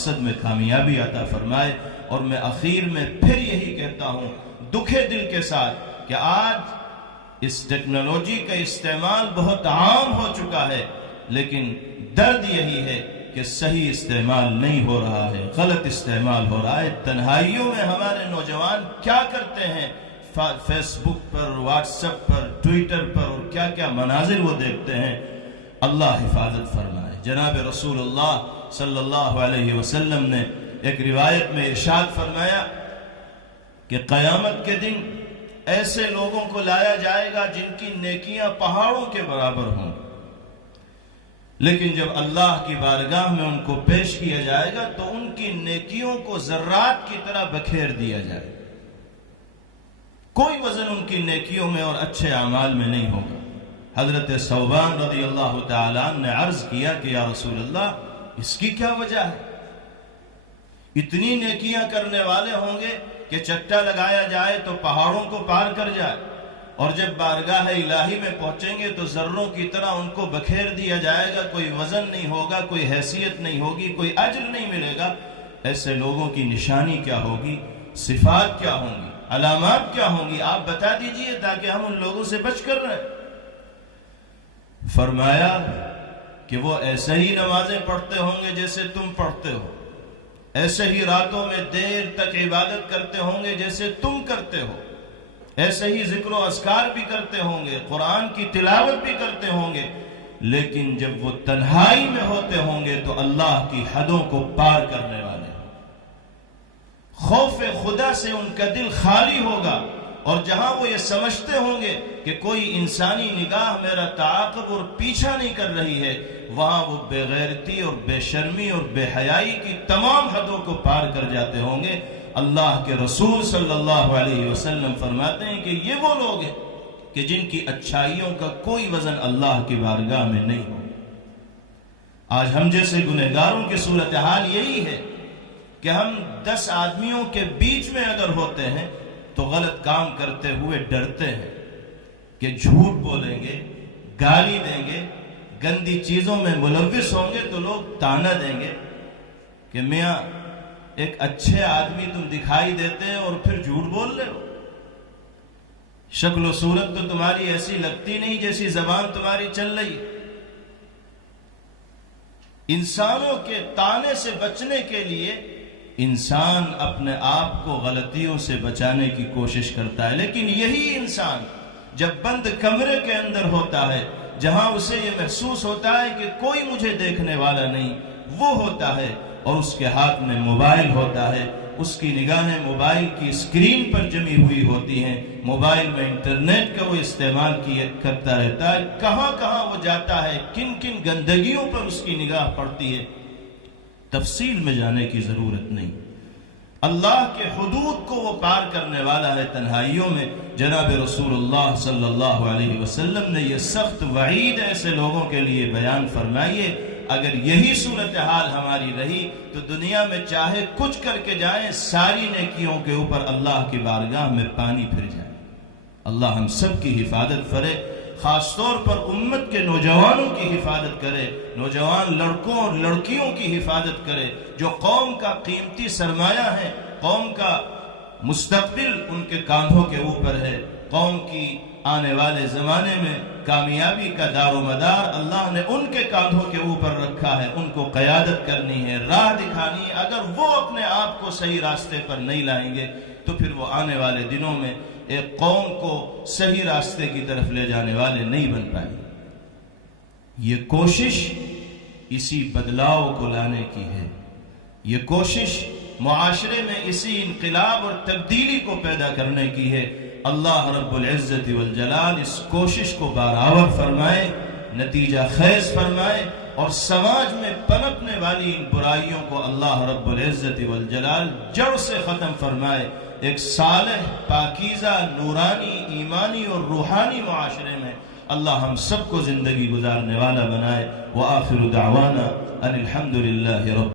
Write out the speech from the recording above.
مقصد میں کامیابی عطا فرمائے۔ اور میں آخر میں پھر یہی کہتا ہوں دکھے دل کے ساتھ کہ آج اس ٹیکنالوجی کا استعمال بہت عام ہو چکا ہے، لیکن درد یہی ہے کہ صحیح استعمال نہیں ہو رہا ہے، غلط استعمال ہو رہا ہے۔ تنہائیوں میں ہمارے نوجوان کیا کرتے ہیں، فیس بک پر، واٹس ایپ پر، ٹویٹر پر، اور کیا کیا مناظر وہ دیکھتے ہیں۔ اللہ حفاظت فرمائے۔ جناب رسول اللہ صلی اللہ علیہ وسلم نے ایک روایت میں ارشاد فرمایا کہ قیامت کے دن ایسے لوگوں کو لایا جائے گا جن کی نیکیاں پہاڑوں کے برابر ہوں، لیکن جب اللہ کی بارگاہ میں ان کو پیش کیا جائے گا تو ان کی نیکیوں کو ذرات کی طرح بکھیر دیا جائے گا، کوئی وزن ان کی نیکیوں میں اور اچھے اعمال میں نہیں ہوگا۔ حضرت ثوبان رضی اللہ تعالیٰ عنہ نے عرض کیا کہ یا رسول اللہ اس کی کیا وجہ ہے؟ اتنی نیکیاں کرنے والے ہوں گے کہ چٹا لگایا جائے تو پہاڑوں کو پار کر جائے، اور جب بارگاہ الہی میں پہنچیں گے تو ذروں کی طرح ان کو بکھیر دیا جائے گا، کوئی وزن نہیں ہوگا، کوئی حیثیت نہیں ہوگی، کوئی اجر نہیں ملے گا۔ ایسے لوگوں کی نشانی کیا ہوگی، صفات کیا ہوں گی، علامات کیا ہوں گی، آپ بتا دیجئے تاکہ ہم ان لوگوں سے بچ کر رہیں۔ فرمایا کہ وہ ایسے ہی نمازیں پڑھتے ہوں گے جیسے تم پڑھتے ہو، ایسے ہی راتوں میں دیر تک عبادت کرتے ہوں گے جیسے تم کرتے ہو، ایسے ہی ذکر و اذکار بھی کرتے ہوں گے، قرآن کی تلاوت بھی کرتے ہوں گے، لیکن جب وہ تنہائی میں ہوتے ہوں گے تو اللہ کی حدوں کو پار کرنے والے، خوف خدا سے ان کا دل خالی ہوگا، اور جہاں وہ یہ سمجھتے ہوں گے کہ کوئی انسانی نگاہ میرا تعاقب اور پیچھا نہیں کر رہی ہے، وہاں وہ بے غیرتی اور بے شرمی اور بے حیائی کی تمام حدوں کو پار کر جاتے ہوں گے۔ اللہ کے رسول صلی اللہ علیہ وسلم فرماتے ہیں کہ یہ وہ لوگ ہیں کہ جن کی اچھائیوں کا کوئی وزن اللہ کی بارگاہ میں نہیں ہو۔ آج ہم جیسے گنہگاروں کی صورتحال یہی ہے کہ ہم 10 آدمیوں کے بیچ میں اگر ہوتے ہیں تو غلط کام کرتے ہوئے ڈرتے ہیں کہ جھوٹ بولیں گے، گالی دیں گے، گندی چیزوں میں ملوث ہوں گے تو لوگ طعنہ دیں گے کہ میاں ایک اچھے آدمی تم دکھائی دیتے اور پھر جھوٹ بول رہے ہو، شکل و صورت تو تمہاری ایسی لگتی نہیں جیسی زبان تمہاری چل رہی۔ انسانوں کے طعنے سے بچنے کے لیے انسان اپنے آپ کو غلطیوں سے بچانے کی کوشش کرتا ہے، لیکن یہی انسان جب بند کمرے کے اندر ہوتا ہے، جہاں اسے یہ محسوس ہوتا ہے کہ کوئی مجھے دیکھنے والا نہیں، وہ ہوتا ہے اور اس کے ہاتھ میں موبائل ہوتا ہے، اس کی نگاہیں موبائل کی اسکرین پر جمی ہوئی ہوتی ہیں، موبائل میں انٹرنیٹ کا وہ استعمال کرتا رہتا ہے، کہاں کہاں وہ جاتا ہے، کن کن گندگیوں پر اس کی نگاہ پڑتی ہے، تفصیل میں جانے کی ضرورت نہیں۔ اللہ کے حدود کو وہ پار کرنے والا ہے تنہائیوں میں۔ جناب رسول اللہ صلی اللہ علیہ وسلم نے یہ سخت وعید ایسے لوگوں کے لیے بیان فرمائیے، اگر یہی صورتحال ہماری رہی تو دنیا میں چاہے کچھ کر کے جائیں، ساری نیکیوں کے اوپر اللہ کی بارگاہ میں پانی پھر جائے۔ اللہ ہم سب کی حفاظت کرے، خاص طور پر امت کے نوجوانوں کی حفاظت کرے، نوجوان لڑکوں اور لڑکیوں کی حفاظت کرے جو قوم کا قیمتی سرمایہ ہے، قوم کا مستقبل ان کے کاندھوں کے اوپر ہے، قوم کی آنے والے زمانے میں کامیابی کا دار و مدار اللہ نے ان کے کاندھوں کے اوپر رکھا ہے، ان کو قیادت کرنی ہے، راہ دکھانی ہے۔ اگر وہ اپنے آپ کو صحیح راستے پر نہیں لائیں گے تو پھر وہ آنے والے دنوں میں ایک قوم کو صحیح راستے کی طرف لے جانے والے نہیں بن پائیں گے۔ یہ کوشش اسی بدلاؤ کو لانے کی ہے، یہ کوشش معاشرے میں اسی انقلاب اور تبدیلی کو پیدا کرنے کی ہے۔ اللہ رب العزت والجلال اس کوشش کو بارآور فرمائے، نتیجہ خیز فرمائے، اور سماج میں پنپنے والی ان برائیوں کو اللہ رب العزت والجلال جڑ سے ختم فرمائے، ایک صالح، پاکیزہ، نورانی، ایمانی اور روحانی معاشرے میں اللہ ہم سب کو زندگی گزارنے والا بنائے۔ وآخر دعوانا ان الحمد للہ رب